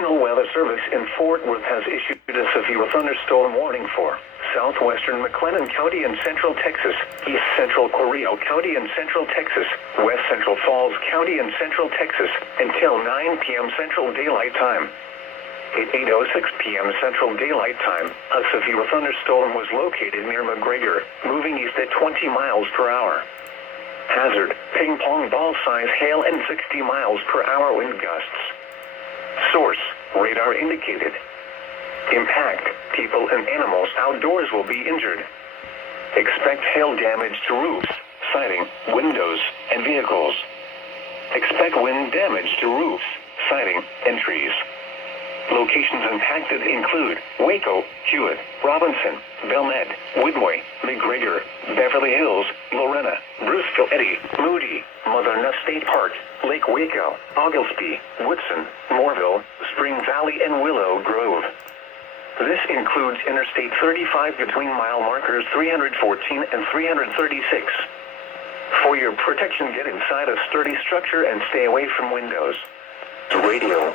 National Weather Service in Fort Worth has issued a severe thunderstorm warning for southwestern McLennan County in central Texas, east central Corio County in central Texas, west central Falls County in central Texas, until 9 p.m. Central Daylight Time. At 8:06 p.m. Central Daylight Time, a severe thunderstorm was located near McGregor, moving east at 20 miles per hour. Hazard, ping pong ball size hail and 60 miles per hour wind gusts. Source, radar indicated. Impact, people and animals outdoors will be injured. Expect hail damage to roofs, siding, windows, and vehicles. Expect wind damage to roofs, siding, and trees. Locations impacted include Waco, Hewitt, Robinson, Belmed, Woodway, McGregor, Beverly Hills, Lorena, Bruceville, Eddy, Moody, Mother Nutt State Park, Lake Waco, Oglesby, Woodson, Moorville, Spring Valley, and Willow Grove. This includes Interstate 35 between mile markers 314 and 336. For your protection, get inside a sturdy structure and stay away from windows. Radio.